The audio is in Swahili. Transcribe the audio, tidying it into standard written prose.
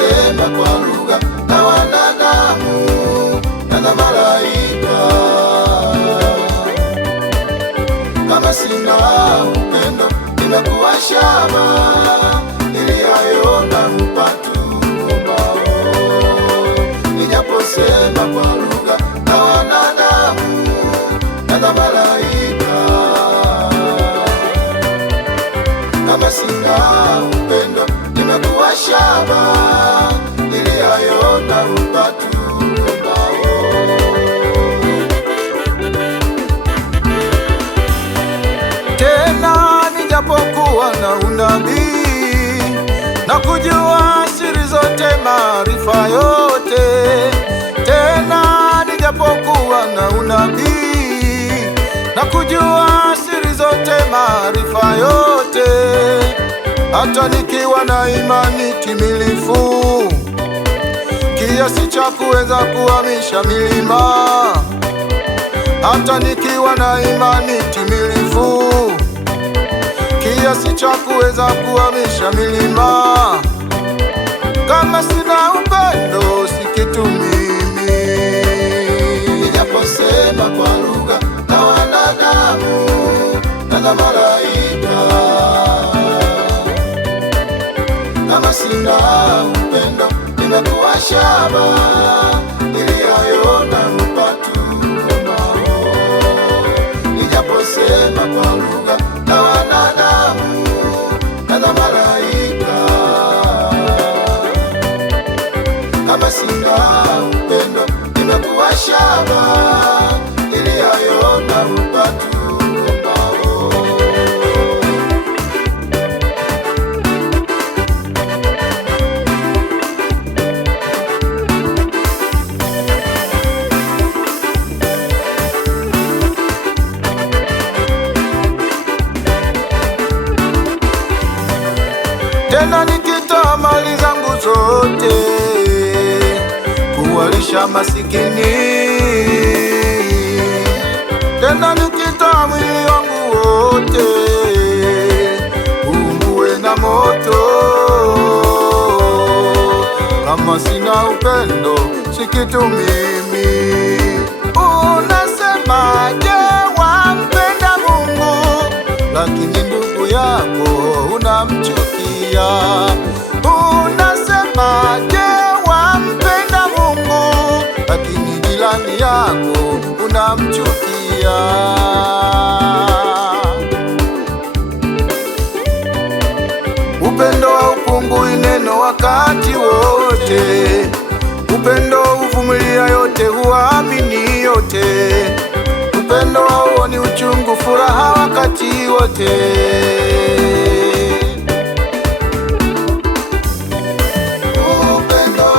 nijaposema kwa lugha na wanadamu na za malaika, kama sina upendo nimekuwa shaba niliyaona upatu mbao. Nijaposema kwa lugha na wanadamu na za malaika, kama sina upendo nimekuwa shaba niliyaona upatu mbao. Tena nijapokuwa na unabii na kujua siri zote, maarifa yote, tena nijapokuwa na unabii na kujua siri zote, maarifa yote, hata nikiwa na imani timilifu kiasi cha kuweza kuhamisha milima, hata nikiwa na imani timilifu kiasi cha kuweza kuhamisha milima, kama sina upendo si kitu mimi. Nijaposema kwa lugha na wanadamu na za malaika, kama sina upendo nimekuwa shaba niliyaona upatu mbao. Nijaposema kwa lugha na wanadamu na za malaika, kama sina upendo nimekuwa shaba niliyaona upatu mbao. Tena nikitoa mali zangu zote kuwalisha masikini, tena nikitoa mwili wangu wote uungue na moto, kama sina upendo si kitu mimi. Unasema je, wampenda Mungu lakini ndugu yako unamchukia? Unasema je, wampenda Mungu lakini jirani yako unamchukia? Upendo haupungui neno wakati wote, upendo huvumilia yote, huamini yote, upendo hauoni uchungu, furaha wakati wote. Upendo